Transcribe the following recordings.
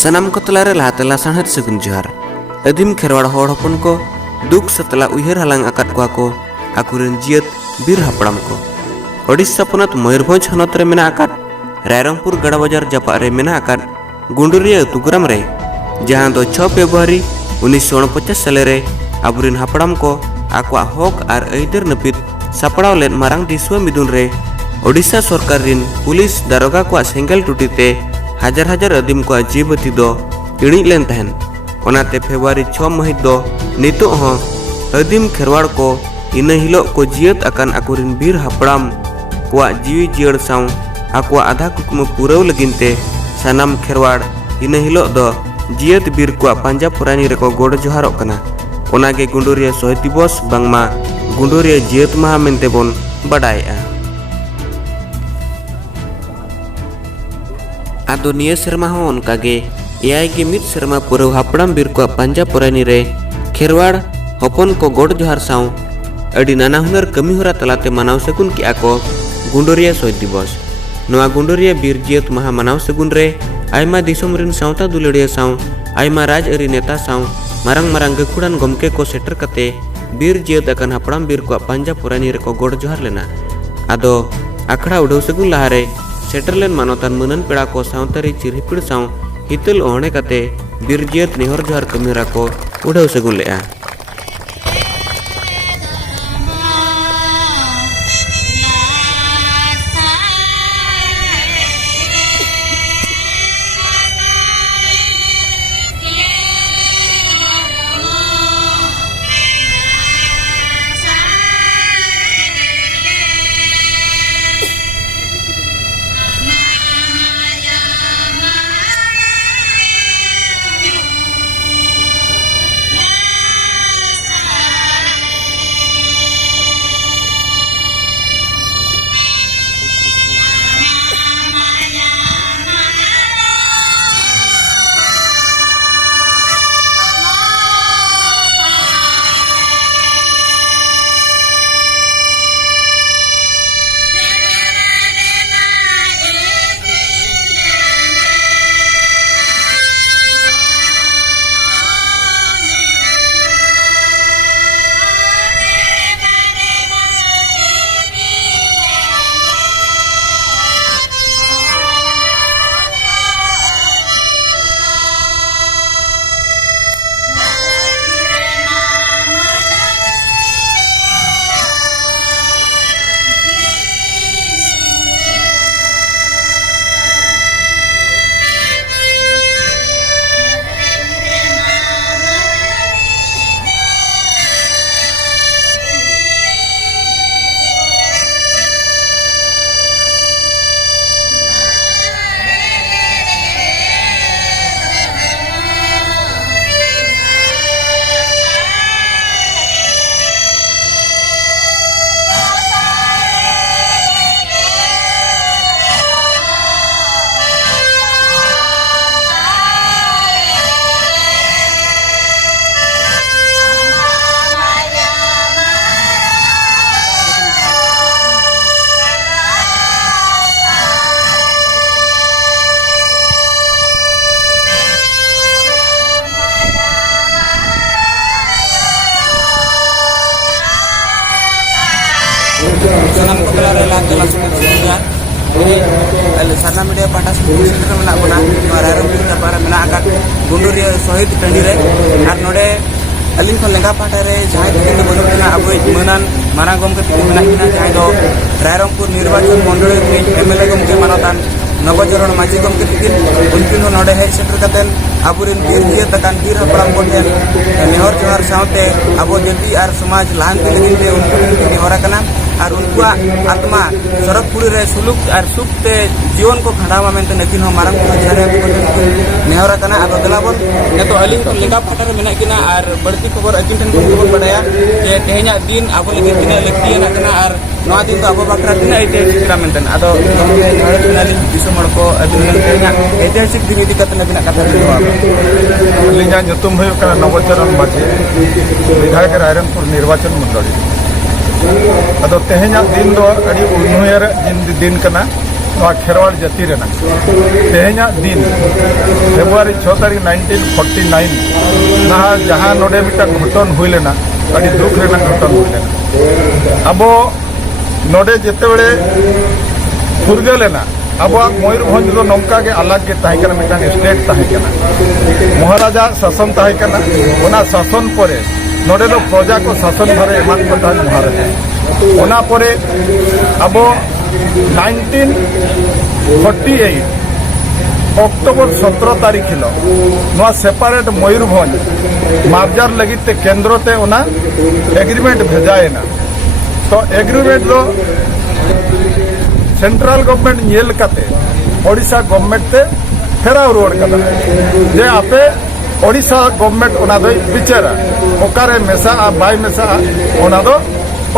सनाम को तलारे लाते लासाणहर सगुन जोहार। अदीम खेरवाड़ होड़ हपन को दुख सतला उयहर हालांग आकाद कोआ को आकुरेन जियत बीर हापड़ाम को ओडिशा पोनत मयूरभंज हनत रे मेना आकाद रायरंगपुर गड़ा बाजार जापा रे मेना आकाद गुंडुरिया अतुग्राम रे जहां दो 6 फेब्रुआरी 1949 साले रे आबुरेन हापड़ाम को आकवा हक आर अइदर नपित सापड़ाव लेन मारांग दिसुआ मिदुन रे ओडिशा सरकार रिन पुलिस दारोगा को सेंगल टुटीते हजार हजार अदीम को जीवती दो इणी लेन तहन ओनाते फेब्रुआरी 6 महित दो नितो हो अदीम खेरवाड़ को इन हिलो को जियत अकान आकुरिन बीर हापड़ाम को जीवी जियड़ साव आकवा आधा कुकमु पुरव लगिनते सनाम खेरवाड़ इन हिलो दो जियत बीर को पांजा पुरानी रेको गोड़ जोहारोग कना ओनागे गुंडुरिया शहीद दिवस बांगमा गुंडुरिया जियत माहा मेनते बोन बडायआ। आदो निया शर्मा हो उनकागे एआई के मित शर्मा पुरव हापड़ाम बीर को पांजा पुरानी रे खेरवाड़ हपन को गोड़ जोहार साव अडी नाना हुनर कमी होरा तलाते मनाव सगुन की आको गुंडुरिया शहीद दिवस नवा गुंडुरिया बीर जियत माहा मनाव सगुन रे आयमा दिसोम रिन सावता दुलड़िया साव आयमा राज अरी नेता साव मारंग मारंग गखुड़ान गमके को सेटर कते बीर जियत अकान हापड़ाम बीर को पांजा पुरानी रे को गोड़ जोहार लेना आदो आखड़ा उड़ाव सगुन लहारे सेटरलेन मानोतान मनन पेड़ा को सावतारी चिरहिपिड़ साव हितल ओहणे कते बीर जियत नेहर जोहार कमीरा को उड़ाव सगुन लेआ। सनाम को तलारे लाते लासुन दुनिया सरना मीडिया पाटा सेंटर मेना बना रायरंगपुर जापार मेना आकाद गुंडुरिया शहीद टंडी रे आर नोडे अलिन को लेंगा पाटा रे जहां के बनो केना अबो मनन मारा गमके तिन मेना केना जहां दो रायरंगपुर निर्वाचन मंडल रे एमएलए गमके मानतान नवचरण माझी गमके तिन उनकिन नोडे हेड सेंटर कतेन आबुरिन बीर जियत अकान बीर हापड़ाम को नेहर जोहार सावते अबो जति आर समाज लाहानती लगिन ते उनकिन नेहरा कना और उनको आत्मा सड़क पुरी रे सुलुक और सुख ते जीवन को खंडावा मेनते नकिन हो मारंग को झारे नेहरा कना आदो दलाबन ने तो अलिन को लेगा फटर मेना किना और बढ़ती खबर अकिन ठन को खबर बडाया जे तेहना दिन आबो लगे किना लक्ति ना कना और नवा दिन तो आबो बकरा किना ऐतिहासिक मेनते आदो झारे किनाली दिसमड़ को अदिन तेहना ऐतिहासिक दिन इदी कत नबिना कथा दिवा लिंगा nyutum हुयो का नवचरण माझी विधायक रायरंगपुर निर्वाचन मंडल अदो तेहना दिन दो अड़ी उन्नयर दिन कना खेरवाड़ जाति तेहना दिन फेब्रुआरी 6 तारीख 1949 नहा जहाँ नोडे मिटन घटन हुई लेना अड़ी दुख रेना घटन हुई लेना अब नोडे जिते बड़े फुरगे लेना अब मयूरभंज दो नौका के अलग के तहकना मिटन स्टेट तहकना महाराजा शासन तहकना ओना शासन परे नोडे दो प्रजा को शासन भरे एमान को तहन महाराजा ओना परे अब 1948 अक्टोबर 17 तारीख हिलो सेपारेट मयूरभंज मार्जार लगित केंद्र ते ओना एग्रीमेंट भेजाएना तो एग्रीमेंट दो सेंट्रल गवर्नमेंट नेल काते ओडिशा गवर्नमेंट ते फेराव रुआड़ कदा जे आपे ओडिशा गवर्नमेंट ओना दो बिचारा ओकारे मेसा बाय मेसा ओना दो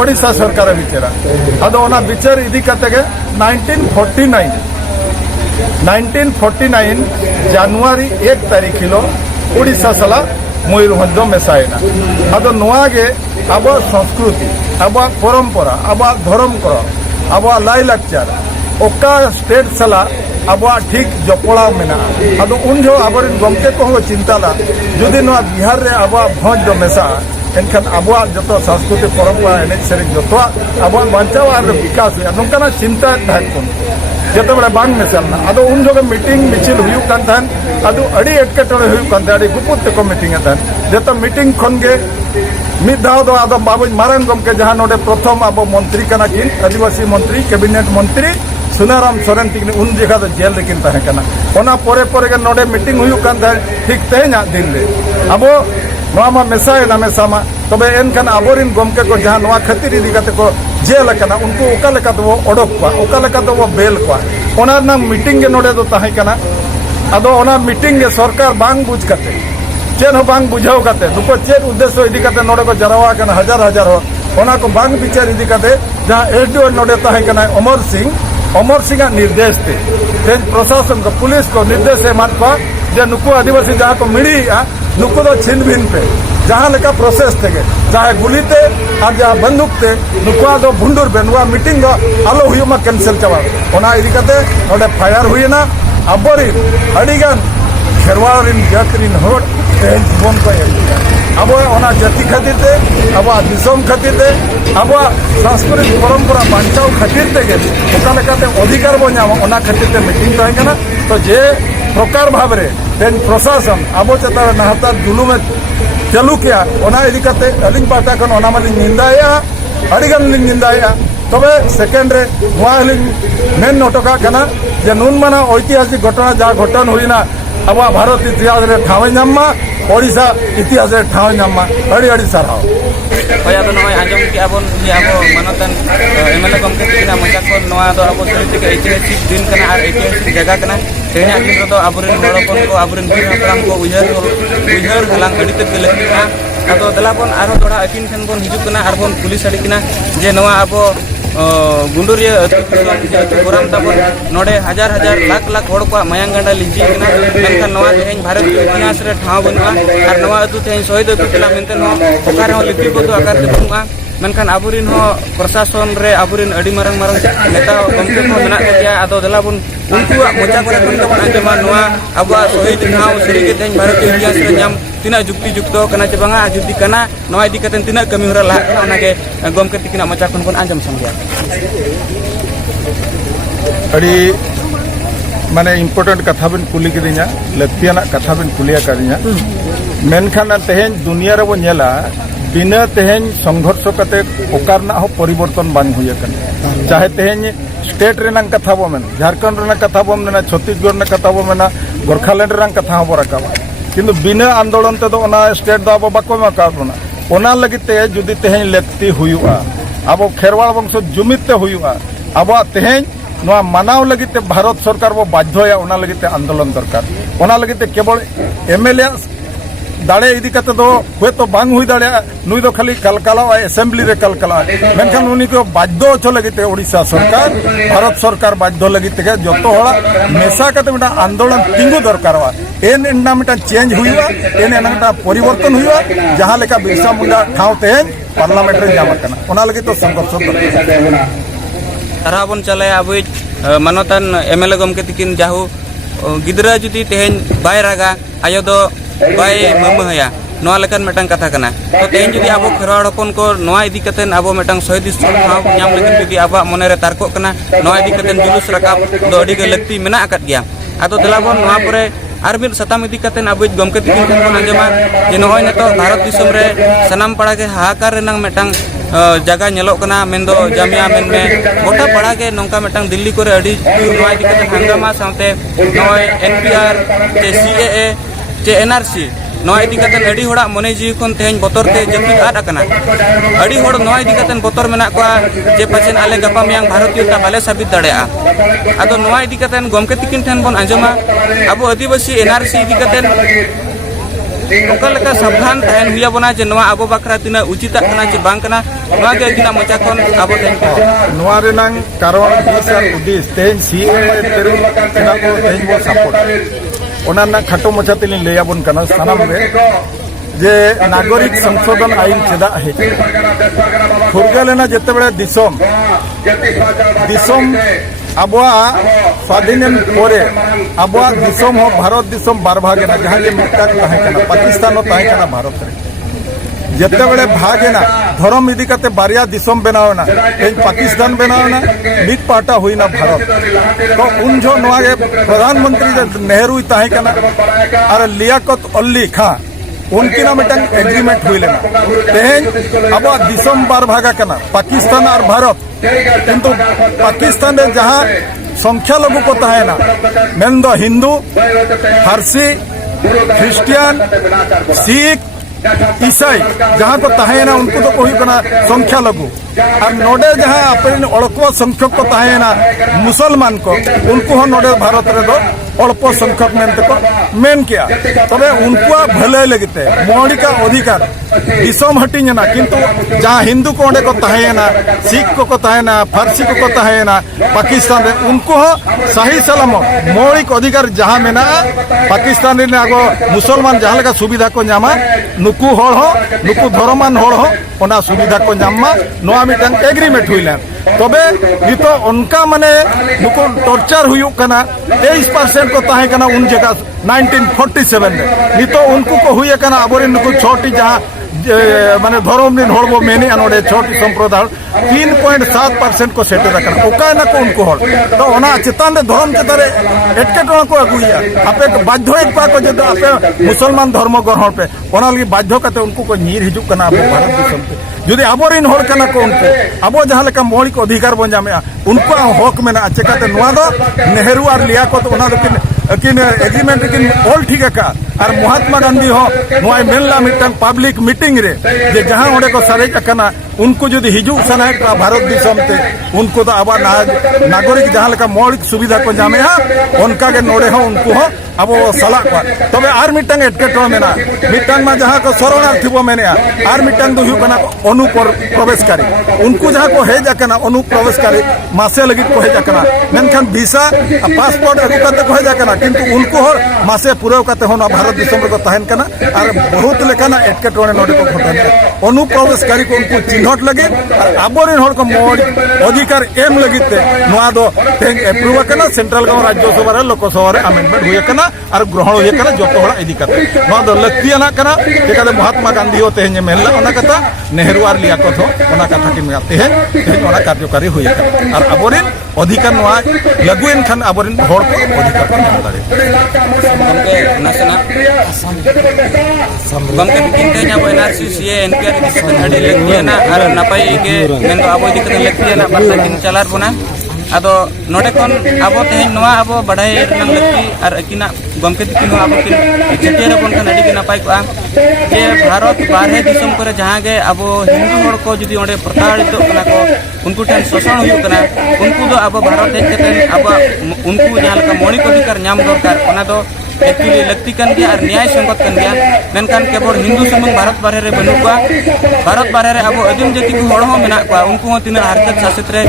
ओडिशा सरकार बिचारा अदो ओना बिचार इदी काते के 1949 जनवरी 1 तारीख हिलो ओडिशा सला मयूरभंज मेसायना अदो नोआ गे अब संस्कृति अब परंपरा अब धर्म कर अब लाई लाचार ओका स्टेट सला अब ठीक जपड़ा मेना अदो उन जो अब गमके को चिंताला जुदी नोआ बिहार रे अब भोज जो मेसा एनखान अब जो सांस्कृतिक परंपरा एने सेरें जो अब बांचाव और विकास नौकाना चिंता जो बड़े बांग मेसालना अदो उन जगह मीटिंग मिचिल हुयुक कान थान अदो अड़ी एटकेटोड़े हुयुक कान थान अड़ी गुपुत को मीटिंग थान जो मीटिंग खन गे मिद धाव दो आदो बाबू मारांग गमके जहां नोडे प्रथम अब मंत्री काना किन आदिवासी मंत्री कैबिनेट मंत्री सुनाराम सोरेन तिकनी उन जगह दो जेल लेकिन ताहे काना ओना पोरे पोरे के नोडे मीटिंग हुयुक कान थान ठीक तेना दिन ले अब नोमा मेसायना मेसामा तबे एनखान आबोरिन गमके को जहां नोआ खातिर इदी काते को जेल काना उनको ओका लेका तो ओडोक को ओका लेका तो बेल को ओना ना मीटिंग के नोडे दो ताहे काना अदो ओना मीटिंग के सरकार बांग बुझ काते चेन हो बांग बुझाव काते दुको चेन उद्देश्य इदी काते नोडे को जरावा काना हजार हजार हो ओना को बांग विचार इदी काते जहां एसडीओ नोडे ताहे काना अमर सिंह निर्देश थे प्रशासन को पुलिस को निर्देश एमान को जे नुको आदिवासी जहां को मिड़ी नुको दो छिनभिन पे जहां लेका प्रोसेस थे चाहे गुलीते और जहां बंदूक ते नुको दो भुंडुर पे नुआ मीटिंग दो आलो हुयुमा कैंसिल चावा ओना इदी काते नोडे फायर हुईना अबोरिन अडिगान खेरवाड़िन जातिरिन होड़ तेज बोन को अब ओना जाति खातिर ते अब दिसम खातिर ते अब सांस्कृतिक परंपरा बांचाव खातिर ते गे ओका लेकाते अधिकार बो नाम ओना खातिर ते मीटिंग ताहे काना तो जे प्रकार भाव रे तेन प्रशासन अब चेता नाहता जुलुम चालू किया ओना इदी काते अलिंग पाटा कन ओना मालिंग निंदाया अडिगान लिंग निंदाया तबे सेकेंड रे हुआ लिंग मेन नोटका काना जे नुन माना ऐतिहासिक घटना जा घटन हुईना अब भारत इतिहास रे ठावे नामा ओडिशा इतिहास रे ठावे नामा अड़ी अड़ी साराव होया तो नय आजम कि आबो मानतन एमएलए गमके तिना मजा को नवा दो आबो सहित ऐतिहासिक दिन कना और ऐतिहासिक जगह कना तेना दिन तो आबोरिन हड़पन को आबोरिन वीर हपराम को उयहर हलांग अड़ी तक लेकिना अदो दलाबन आरो थोड़ा अकिन खन बन हिजुक कना आर बन पुलिस अड़ी कना जे नवा आबो गुंडुरिया गोराम ताबन नोडे हजार हजार लाख लाख हड़ को मयांग गंडा लिजी कना मेनखान नवा तेहेन भारत इतिहास रे ठाव बनुआ और नवा अतु तेहेन शहीद अतु तला मेनते नो ओकार हो लिपिबद्ध आकार ते बनुआ मेनखान आबुरिन हो प्रशासन रे आबुरिन अडी मारंग मारंग नेता गमके को मेना गया आदो दलाबन उनकुआ मजा करे कोन बन आजमा नवा आबा शहीद ठाव सरी के तेहेन भारत इतिहास रे नाम तीना जुक्ति जुक्त कना चे बांगा जुक्ति कना नवा इदी कतेन तीना कमी हरा ला कना ओनागे गमके तिकिना मचा कोन कोन आंजम संगिया अड़ी माने इम्पोर्टेंट कथा बिन कुली किदिया लक्तियाना कथा बिन कुलिया करिया मेनखान तेहेन दुनिया रे बो नेला बिना तेहेन संघर्ष कते ओकारना हो परिवर्तन बांग हुई चाहे तेहेन स्टेट रेना कथा बो मेन झारखंड रेना कथा बो मेना छत्तीसगढ़ रेना कथा बो मेना गोरखालैंड रेना कथा बो रकाबा किंतु बिना आंदोलन ते दो ओना स्टेट दो अब बाको मकाबना ओना लगिते जुदी तेहेन लेक्ति हुयुआ अब खेरवाड़ वंश जुमित ते हुयुआ अब तेहेन नोआ मानाव लगिते भारत सरकार वो बाध्यया ओना लगिते आंदोलन दरकार ओना लगिते केवल एमएलए दाड़े इदी कते दो हुए तो बांग हुई दाड़े नुई दो खाली कलकला असेंबली रे कलकला मेनखान उनी को बाध्य होचो लगिते ओडिशा सरकार भारत सरकार बाध्य लगिते के जतो हड़ा मेसा कते मिटा आंदोलन तिंगु दरकारवा एन एना मिटा चेंज हुईवा एन एना मिटा परिवर्तन हुईवा जहां लेका बिरसा मुंडा ठाव तेहेन पार्लियामेंट रे जामा कना ओना लगी तो संघर्ष दरकार ताराबन चले अब मानोतान एमएलए गमके तिकिन जाहु गिद्रा जुदी तेहेन बाय रागा आयो दो बाय ममहया नोआ लेकन मेटang कथा कना तो तेहेन जुदी आबो खेरवाड़ हपन को नोआ इदी कतेन आबो मेटang शहीद स्थल ठाव ᱧᱟᱢ लेकिन जुदी आबा मने रे तारको कना नोआ इदी कतेन जुलूस राकाब दो अडी गे लक्ति मेना आकात गया आदो दलाबन नोआ परे आर मिद सताम इदी कतेन आबो गमके तिकिन बन अंजमा जे नोय नतो भारत दिसम रे सनाम पड़ा के हाहाकार रेनांग मेटang जगह ñelok कना मेंदो जामिया मेनमे गोटा पड़ा के नोंका मेटang दिल्ली करे अडी नोआ इदी कतेन हंगामा साथे नोय एनपीआर ते सीएए चे एनआरसी नोआ इदी कतेन अडी होड़ा मने जीव खन तेहेन बतर ते जपि आद अकना अडी होड़ नोआ इदी कतेन बतर मेना कोआ जे पछेन आले गपा मियां भारतीयता बाले साबित दाड़ेआ आदो नोआ इदी कतेन गमके तिकिन ठेन बन अंजमा आबो आदिवासी एनआरसी इदी कतेन ओकलका सावधान तहन हुया बना जे नोआ आबो बाखरा तिना उचित कना जे बांग कना नोआ के किना मचा खन आबो तेन को नोआ रेनांग कारण दिसर उदिस तेन सीए तेरे तिना को तेन बो सपोर्ट ओना ना खटो मचा तिन लेया बन कना सनाम रे जे नागरिक संशोधन आईन चेदा है फुरगलेना जेते बेले दिसम आबुआ स्वाधीन परे आबुआ दिसम हो भारत दिसम बार भागेना जहाँ के मिट्टा तहकना पाकिस्तान तहकना भारत रे जेते बेले भागेना धर्म इदी कते बारिया दिसम बनावना तेज पाकिस्तान बनावना मिट पाटा हुईना भारत तो उन जो नोआ के प्रधानमंत्री नेहरू तहकना और लियाकत अली खां उनकी ना मिटन एग्रीमेंट हुई लेना तेहेन अब दिसम बार भागा कना पाकिस्तान और भारत किंतु पाकिस्तान रे जहाँ संख्या लघु को तहना मेन दो हिंदू फारसी ख्रिस्टियन सिख ईसाई जहाँ को तहना उनको तो कोई कना संख्या लघु और नोडे जहाँ अपन अल्प संख्यक को तहना मुसलमान को उनको हो नोडे भारत रे दो अल्प संख्यक मेनते को मेन किया तबे उनको भले लगते मौलिक अधिकार दिसम हटिना किंतु जहाँ हिंदू को ओंडे को तहना सिख को तहना फारसी को तहना पाकिस्तान रे उनको हो सही सलामत मौलिक अधिकार जहाँ मेना पाकिस्तान रे आगो मुसलमान जहाँ लगा सुविधा को नामा नुकु होड़ हो नुकु धर्मान होड़ हो ओना सुविधा को नामा नोआ मिटन एग्रीमेंट हुईलेन तबे नितो उनका माने नुकु टॉर्चर हुयुक कना 23% को ताहे कना उन जगह 1947 में नितो उनको को हुए कना अबोरे नुकु छोटी जहाँ माने धर्म दिन होड़ बो मेने अनोडे छोटी संप्रदाय 3.7% को सेटे रखना ओका ना को उनको होड़ तो ओना चेतान रे धर्म चेतान रे एटकेटोना को अगुइया आपे बाध्य पा को जे आपे मुसलमान धर्म ग्रहण पे ओना लगी बाध्य कते उनको को नीर हिजुक कना अब भारत दिसम पे जुदी आबोरिन होड़ कना को उनको आबो जहां लेका मौलिक अधिकार बन जामे उनको हक मेना चेकाते नोआ दो नेहरू और लियाकत ओना लेकिन किन एग्रीमेंट किन ऑल ठीक का और महात्मा गांधी हो नोआ मेनला मिटन पब्लिक मीटिंग रे जे जहां ओडे को सरेज कना उनको जुदी हिजुक सना भारत दिसम ते उनको तो अब नागरिक जहां लेका मौलिक सुविधा को जामे उनका के नोडे हो उनको हो अब सला को तबे आर मिटन एटकेटो मेना मिटन में जहां को शरणार्थी बो मेने आर मिटन दो हुई कना अनुप्रवेशकारी उनको जहां को हेज कना अनुप्रवेशकारी मासे लगी को हेज कना मेनखान वीसा पासपोर्ट अगु कते को हेज कना किंतु उनको हो मासे पुराव कते हो भारत दिसम रे को तहन कना और बहुत लेकाना एटकेटोने नोडे को घटना अनुप्रवेशकारी को उनको चिन्हट लगे आबोरिन होड़ को मौलिक अधिकार एम लगिते नोआ दो तेन एप्रूव कना सेंट्रल गवर्नमेंट राज्यसभा रे लोकसभा रे अमेंडमेंट हुए कना और ग्रहण हुए कना जतो होड़ा इदी कते नोआ दो लक्तियाना कना जेकाले महात्मा गांधी होते हैं मेनला ओना कथा नेहरू और लियाकत हो ओना कथा की मेते हैं तेन ओना कार्यकारी हुए कना और आबोरिन अधिकार नोआ लगुएन खान आबोरिन होड़ को अधिकार को नाम दारे गमके नसना गमके किनते ᱧᱟᱢ एनआरसी सीए एनपीआर दिसकन अडी लक्तियाना और नपाई के मेनो आबो इदी कते लक्तियाना बारसा किन चलार बोना आदो नोडे कोन आबो तेहेन नोआ आबो बडाई रनang लक्ति और अकिना गमके तिकिन आबो किन चेतेर बोन खान अडी के नपाई को जे भारत बारहे दिसम करे जहां गे आबो हिंदू होड़ को जुदी ओंडे प्रताड़ित कना को उनको ठन शोषण हुई कना उनको दो आबो भारत हेज कते आबो उनको जहां लका मौलिक अधिकार ᱧᱟᱢ दरकार ओना दो एक्चुअली लक्ति कन गया और न्याय संगत कन गया मेनखान केवल हिंदू सुमुंग भारत बारे रे बनु को भारत बारे रे अब आदिम जाति को होड़ हो मेना को उनको तिना हरकत शासित रे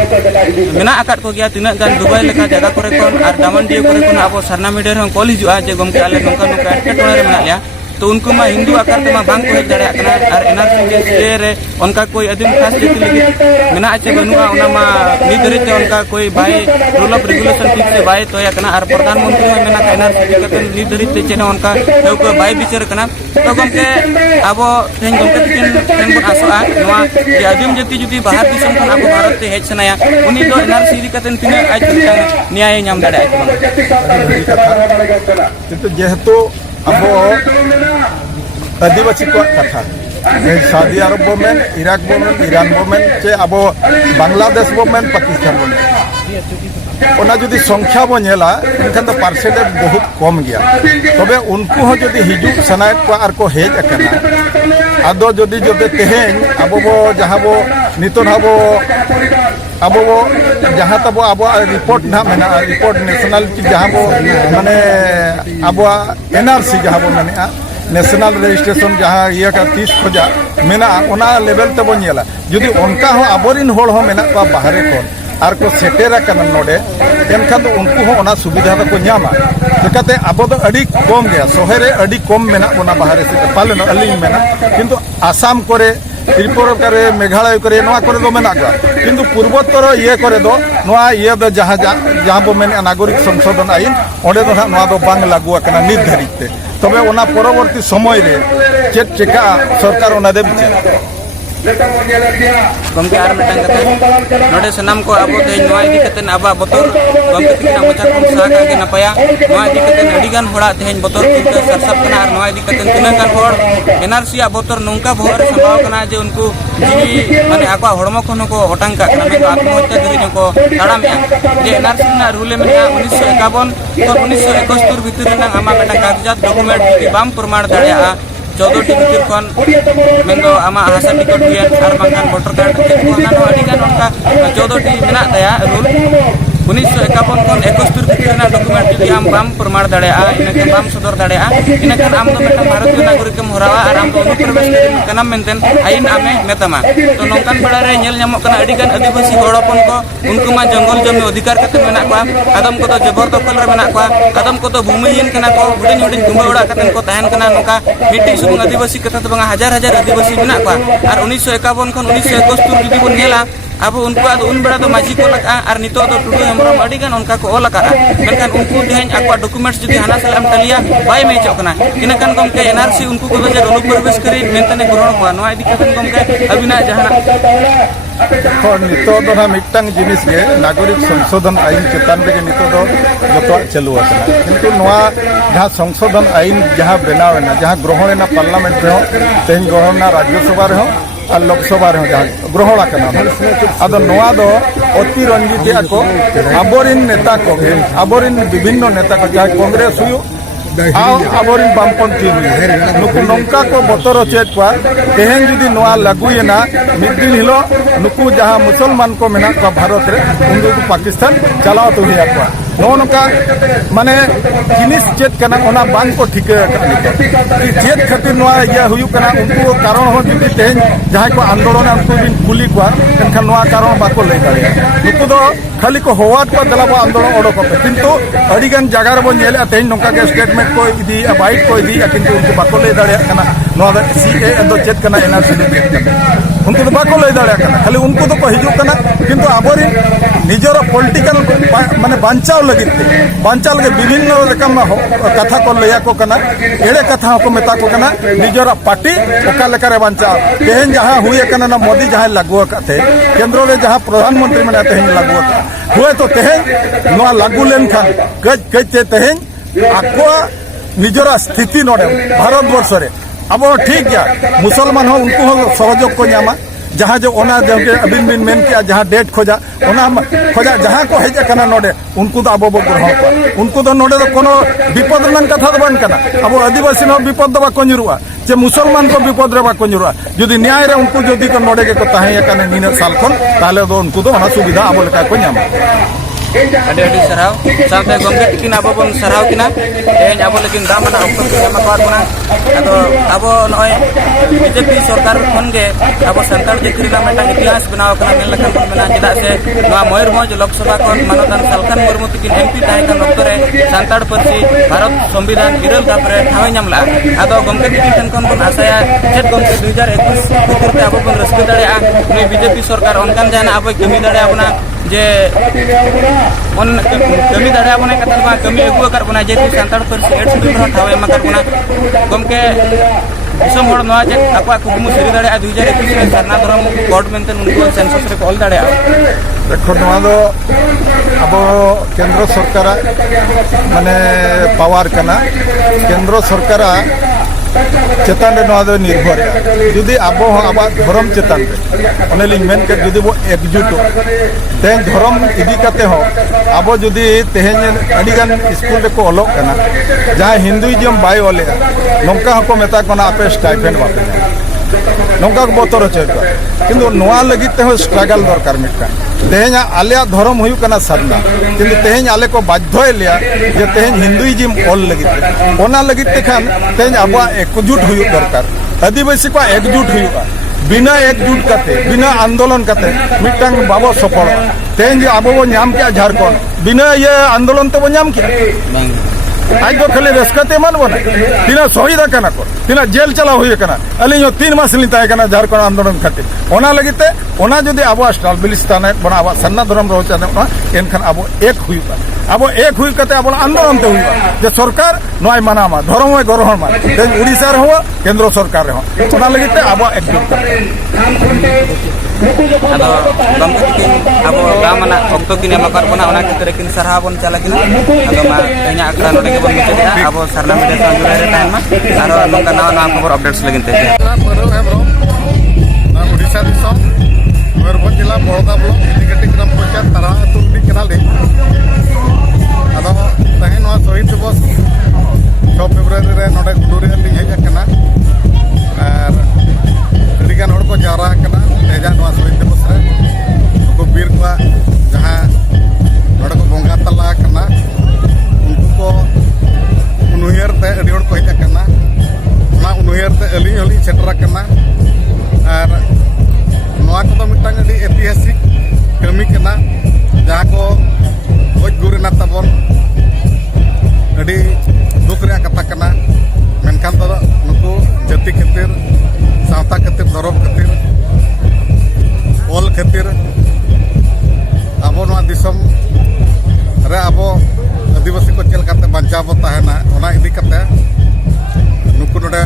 मेना आकाट को गया तिना गान दुबई लेका जगह करे कोन और दामनडिया करे कोन अब सरना मीडिया रे कॉल हिजुआ जे गमके आले नोका नोका एटकेटोने रे मेना लिया तो उनको मा हिंदू आकार ते मा बांग को हेज दाड़े कना और एनआरसी जे रे उनका कोई आदिम खास जाति लगी मेना चे बनुआ उना मा नि दरिते उनका कोई बाय रूल ऑफ रेगुलेशन ठीक से बाय तो या कना और प्रधानमंत्री में मेना एनआरसी कते नि दरिते चे उनका को बाय विचार कना तो गमके आबो तेन गमके तेन बन आसोआ नवा जे आदिम जाति जुदी बाहर दिसम खन आबो भारत ते हेज सनाया उनी तो एनआरसी दी कते तिने आज न्याय नाम दाड़े किंतु जेहेतु अब आदिवासी को कथा सऊदी अरब बोमेन इराक बोमेन ईरान बोमेन चे अब बांग्लादेश बोमेन पाकिस्तान बोमेन ओना जुदी संख्या बो नेला एनखान तो परसेंटेज बहुत कम गया तबे उनको हो जुदी हिजुक सनाय को आर को हेज अकना आदो जुदी जोते तेहेन अब बो जहां बो नितोन हबो अब वो जहाँ तब अब रिपोर्ट ना मेना रिपोर्ट नेशनल की जहाँ वो माने अब एनआरसी जहाँ वो मैंने नेशनल रजिस्ट्रेशन जहाँ ये का 30 खोजा मेना ओना लेवल तब नेला जुदी उनका हो अबोरिन होड़ हो मेना को बाहरे को आर को सेटेरा कना नोडे एनखान तो उनको हो ओना सुविधा को न्यामा चिकाते अब तो अड़ी कम गया शहरे अड़ी कम मेना ओना बाहरे से पालन अली मेना किंतु आसाम करे त्रिपुरा करे मेघालय करे नवा करे दो मेना को किंतु पूर्वोत्तर ये करे दो नवा ये दो जहाँ जहाँ बो मेने नागरिक संशोधन आईन ओंडे दो नवा दो बांग लागू अकना नित धरिते तबे ओना परवर्ती समय रे चेक चिका सरकार ओना दे बिचे गमके आर मिटांग कते नोडे सनाम को अब ते नवा इदी कते आबा बतौर गमके तिना मचा को साका के नपाया नवा इदी कते अडी गान होड़ा तेहन बतौर के सरसप कना नवा इदी कते तिना गान होड़ एनआरसी आ बतौर नोंका भोर संभाव कना जे उनको जी माने आका हड़मो खनो को ओटांग का कना में आत्महत्या धरि को ताड़ाम जे एनआरसी ना रूले में 1951 तो 1971 भीतर ना आमा बेटा कागजात डॉक्यूमेंट की बाम प्रमाण दाड़िया 14 टी भीतर खन मेंदो आमा हासा टिकट हुई और बांगान वोटर कार्ड कोना नो अडी गान उनका 14 टी मेना दया रूल 1951 खन 71 भीतर ना डॉक्यूमेंट जुदी आम बाम प्रमाण दाड़िया इनके बाम सदर दाड़िया इनके आम तो बेटा भारतीय नागरिक के हरावा और आम तो अनुप्रवेश कना मेंतेन आईन आमे मेतामा तो नोंकान बड़ा रे नेल ᱧᱟᱢᱚᱜ ᱠᱟᱱᱟ ᱟᱹᱰᱤ ᱜᱟᱱ आदिवासी हड़पन को उनको मा जंगल जमी अधिकार कते मेना को आदम को तो जबरदखल रे मेना को आदम को तो भूमिहीन कना को हुडिन हुडिन कुंबा ओड़ा कते को तहन कना नोका मिट्टी सुबंग आदिवासी कथा तो बंगा हजार हजार आदिवासी मेना को और 1951 खन 1971 जुदी बन नेला अब उनको उन बेड़ा तो माझी को लगा और नितो तो टुडू हेमरम अड़ी गान उनका को लगा मेनखान उनको देहन आकवा डॉक्यूमेंट्स जुदी हाना सलाम टलिया बाय में चकना इनखान गमके एनआरसी उनको को जे अनुप्रवेश करी मेनतने ग्रहण को नवा इदी कथन गमके अबिना जहाना नितो दो ना मिट्टांग जिनिस गे नागरिक संशोधन आईन चेतान रे नितो दो जतो चालू आछना किंतु नवा जहां संशोधन आईन जहां बनावेना जहां ग्रहण ना पार्लियामेंट रे तेन ग्रहण ना राज्यसभा रे और लोकसभा रे जहां ग्रहण आकना आदो नवा दो अति रंजित को आबोरिन नेता को आबोरिन विभिन्न नेता को जहां कांग्रेस हुई आबोरिन बामपंथी नुकु नौका को बतर चेक को तेहन जुदी नवा लागुएना मिद दिन हिलो नुकु जहां मुसलमान को मेना को भारत रे उनको पाकिस्तान चलाव तो हुआ को नो नौका माने जिनिस चेक कना ओना बांग को ठीक चेक खातिर नवा या हुयु कना उनको कारण हो जुदी तेहन जहां को आंदोलन उनको बिन कुली को एनखान नवा कारण बाको ले दाड़िया नुकु दो खाली को होवाट को दलाबो आंदोलन ओडो को किंतु अडिगान जगह रे बो नेले तेहन नौका के स्टेटमेंट को इदी बाइट को इदी किंतु उनको बाको ले दाड़िया कना नवा सीए दो चेक कना एनआरसी दे उनको तो बाको ले दाड़िया कना खाली उनको तो हिजु कना किंतु आबोरी निजर पॉलिटिकल माने बांचाव लगे विभिन्न रकम कथा को लैया को कना एड़े कथा को मेता को कना निजर पार्टी ओका लेका रे बांचाव तेहन जहां हुए कना ना मोदी जहां लागू करते केंद्र रे जहां प्रधानमंत्री माने तेहन लागू हुए तो तेहन नवा लागू लेन खान कज तेहन आको निजर स्थिति नोडे भारत वर्ष रे अब ठीक गया मुसलमान हो उनको हो सहयोग को न्यामा जहाँ जो ओना जबकि अबिन बिन मेन किया जहाँ डेट खोजा ओना खोजा जहाँ को हेज कना नोडे उनको तो अब ग्रहण को उनको तो नोडे तो कोनो विपद रन कथा तो बन कना अब आदिवासी नो विपद दबा को निरुआ जे मुसलमान को विपद रे बा को निरुआ जदी न्याय रे उनको जदी को नोडे के को ताहे कने निन साल खन ताले दो उनको तो ओना सुविधा अब लेका को न्यामा ᱟᱹᱰᱤ ᱟᱹᱰᱤ ᱥᱟᱨᱦᱟᱣ ᱥᱟᱶᱛᱮ ᱜᱚᱢᱠᱮ ᱛᱤᱠᱤᱱ ᱟᱵᱚ ᱵᱚᱱ ᱥᱟᱨᱦᱟᱣ ᱠᱤᱱᱟ ᱛᱮᱦᱮᱧ ᱟᱵᱚ ᱞᱟᱹᱜᱤᱫ ᱫᱟᱢᱟᱱᱟᱜ ᱚᱠᱛᱚ ᱠᱤᱱ ᱮᱢ ᱟᱠᱟᱫ ᱵᱚᱱᱟ ᱟᱫᱚ ᱟᱵᱚ ᱱᱚᱜᱼᱚᱭ BJP ᱥᱚᱨᱠᱟর ᱠᱷᱚᱱ ᱜᱮ ᱟᱵᱚ ᱥᱟᱱᱛᱟᱲ ᱡᱟᱹᱛᱤ ᱨᱮᱱᱟᱜ ᱢᱤᱫᱴᱟᱝ ᱤᱛᱤᱦᱟᱥ ᱵᱮᱱᱟᱣ ᱟᱠᱟᱱᱟ ᱢᱮᱱ ᱞᱮᱠᱷᱟᱱ ᱵᱚᱱ ᱢᱮᱱᱟ ᱪᱮᱫᱟᱜ ᱥᱮ ᱱᱚᱣᱟ ᱢᱚᱭᱩᱨᱵᱷᱚᱸᱡᱽ ᱞᱳᱠᱥᱚᱵᱷᱟ ᱠᱷᱚᱱ ᱢᱟᱱᱚᱛᱟᱱ ᱥᱟᱞᱠᱷᱟᱱ ᱢᱩᱨᱢᱩ ᱛᱤᱠᱤᱱ MP ᱛᱟᱦᱮᱸ ᱠᱟᱱ ᱚᱠᱛᱚ ᱨᱮ ᱥᱟᱱᱛᱟᱲ ᱯᱟᱹᱨᱥᱤ ᱵᱷᱟᱨᱚᱛ ᱥᱚᱝᱵᱤᱫᱷᱟᱱ 9 ᱫᱷᱟᱯ ᱨᱮ ᱴᱷᱟᱶ ᱧᱟᱢ ᱞᱮᱜᱼᱟ ᱟᱫᱚ ᱜᱚᱢᱠᱮ ᱛᱤᱠᱤᱱ ᱴᱷᱮᱱ ᱠᱷᱚᱱ ᱵᱚᱱ ᱟᱥᱟᱭᱟ ᱪᱮᱫ ᱜᱚᱢᱠᱮ 2021 ᱵᱷᱤᱛᱤᱨ ᱛᱮ ᱟᱵᱚ ᱵᱚᱱ ᱨᱟᱹᱥᱠᱟᱹ ᱫᱟᱲᱮᱭᱟᱜᱼᱟ ᱱᱩᱭ BJP ᱥᱚᱨᱠᱟর ᱚᱱᱠᱟᱱ ᱡᱟᱦᱟᱱᱟᱜ ᱟᱵᱚᱭ ᱠᱟᱹᱢᱤ ᱫᱟᱲᱮᱭᱟᱵᱚᱱᱟ ᱡᱮ kami dari apa nih kata bang kami egu akar buna jadi santar persi AIDS bimron tahu yang makar buna gomke disam hor noa je apa kumu seri dari adu jari kisah karena orang government nunggu sensus re call dari देखो नवा दो अब केंद्र सरकार माने power कना केंद्र सरकार चेतान निर्भर जुदी अब अब धर्म चेतान मेन के जुदी वो एकजुट तेज धर्म इदी करते हो अब जुदी तेज अड़ीगान स्कूल रे को ओलोग कना जहाँ हिंदुइज्म बाय ओले नौका हको मेता कोना आपे स्टाइपेंड बापे नौका को बतर होचो किंतु नोआ लगी ते स्ट्रगल दरकार मिटा तेज आलिया धर्म हुई कना साधना किंतु तेज आले को बाध्य लिया जे तेज हिंदुइज्म ओल लगी ओना लगी ते खान तेज अब एकजुट हुई दरकार आदिवासी को एकजुट हुई बिना एकजुट करते बिना आंदोलन करते मिटांग बाबो सफल तेज अब वो नाम क्या झारखंड बिना ये आंदोलन तो वो नाम क्या आज तो खाली रस्कते मन बना तीना शहीद करना को तीना जेल चला हुई करना अली 3 मास ली ताहे करना झारखंड आंदोलन खातिर ओना लगिते ओना जदि अब स्टाब्लिशताने बना अब सन्ना धर्म रहो चाहे एनखान अब एक हुई कते अब आंदोलन ते हुई जे सरकार नय मानामा धर्म में ग्रहण मा तेज उड़ीसा रे हो केंद्र सरकार रे हो ओना लगिते अब एकजुट ado gomke tikin abo damana okto kini makar bona ona kitere kin sarha bon chalagina ado ma enya akra node ke bon muteda abo sarna media sanjure time ma aro nongka nawa khobor updates lagin te Orissa दिसम Mayurbhanj जिला Baroda block इनिगेटिव ग्राम पंचायत तारा तुलडी केनाले आदो तहे नवा शहीद दिवस 6 February रे नोडे गुडुरी ली hedge कना are अडिगान हड़ को जावरा कना तेजा नवा शहीद दिवस रे उनको वीर को जहां नोडे को बोंगा तला कना उनको को उनुयर ते अडी हड़ को हेज कना ना उनुयर ते अली हली सेटरा कना और नवा को मिटांग अडी ऐतिहासिक कमी कना जहां को गज गुरेना तबन अडी दुख रे कथा कना मेनखान तो नुकु जाति खातिर सावता खातिर धर्म खातिर ओल खातिर अब नवा दिसम रे अब आदिवासी को चल करते बचाव ताहेना ओना इदी करते नुकु नोडे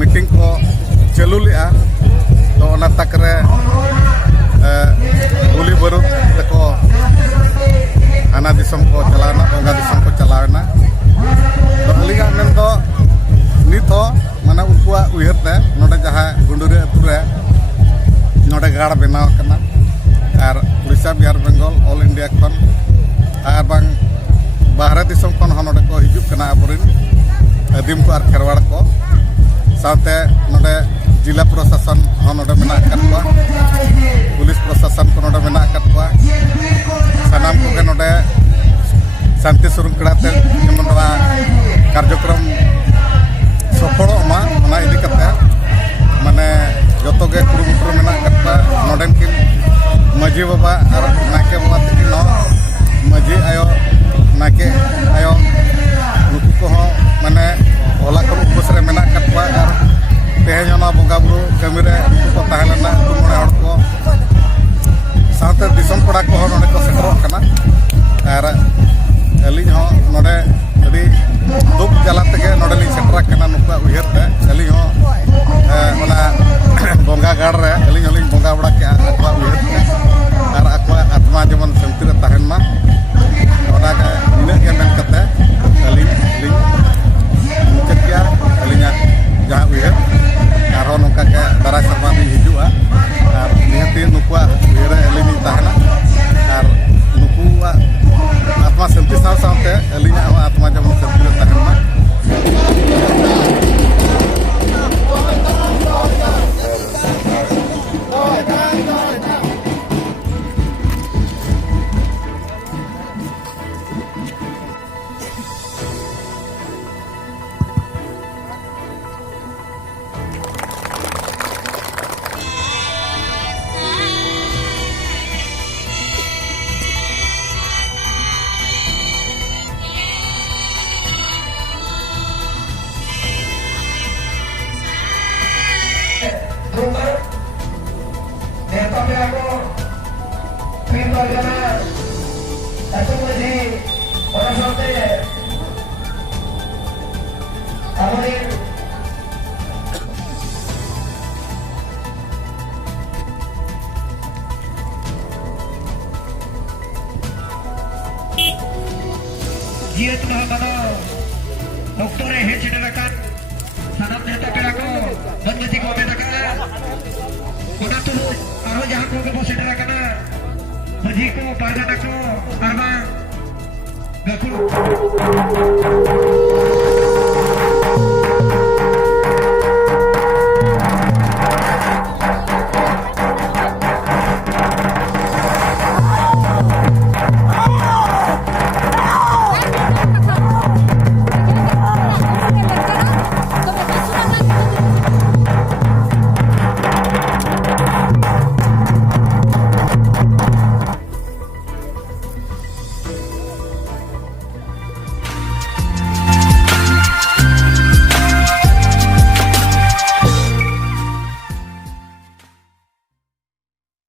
मीटिंग को चालू लिया तो ओना तक रे गोली बारूद तको आना दिसम को चलाना बोंगा दिसम को चलाना तो अलिगा मेन तो नित हो माने उनकुआ उयहरते नोडे जहां गुंडुरी अतु रे नोडे गाड़ बनाव कना और उड़ीसा बिहार बेंगल ऑल इंडिया खन और बांग बाहर दिसम खन नोडे को हिजुक कना अबरिन आदिम को और खेरवाड़ को साथे नोडे जिला प्रशासन नोडे मेना कतवा पुलिस प्रशासन को नोडे मेना कतवा सानाम को के नोडे शांति सुरंखड़ाते जेमनवा कार्यक्रम सफल मा ओना इदी कते माने जतो गे कुरुमुटु मेना कतवा नोडेन किन माजी बाबा और नाके बाबा तकिन नो माजी आयो नाके आयो नुकु को माने होला को उपस रे मेना कतवा और तेज बोंगा बुरु कमी रे को ताहेलना तुमने हड़ को साथे दिसम पड़ा को नोडे को सेटरो कना और अली हो नोडे अभी दुख जला तक नोडे ली सेटरा कना नुका उयहर ते अली हो ओना बोंगा गाड़ रे अली होली बोंगा बड़ा के अकवा उयहर ते और अकवा आत्मा जेमन शांति रे ताहेन मा ओना के इना के मेन कते अली मुचकिया अलिया जहां उयहर आरो नोका के दारा शर्मा भी हिजुआ और निहती नुकुआ उयहर अली नि ताहेना और नुकुआ आत्मा शांति साव सावते अलिया आत्मा जेमन शांति रे ताहेन मा Bungar Neta Piago Pin Bargana Satu Maji Orang Sote Amarin Jiat Mahamado Doktor H. Derekan Sanam Neta Piago Dan Maji Kobe Derekan Una tuh Aro jahat ko ke bos Derekan Maji ko Bargana ko Arma Gakul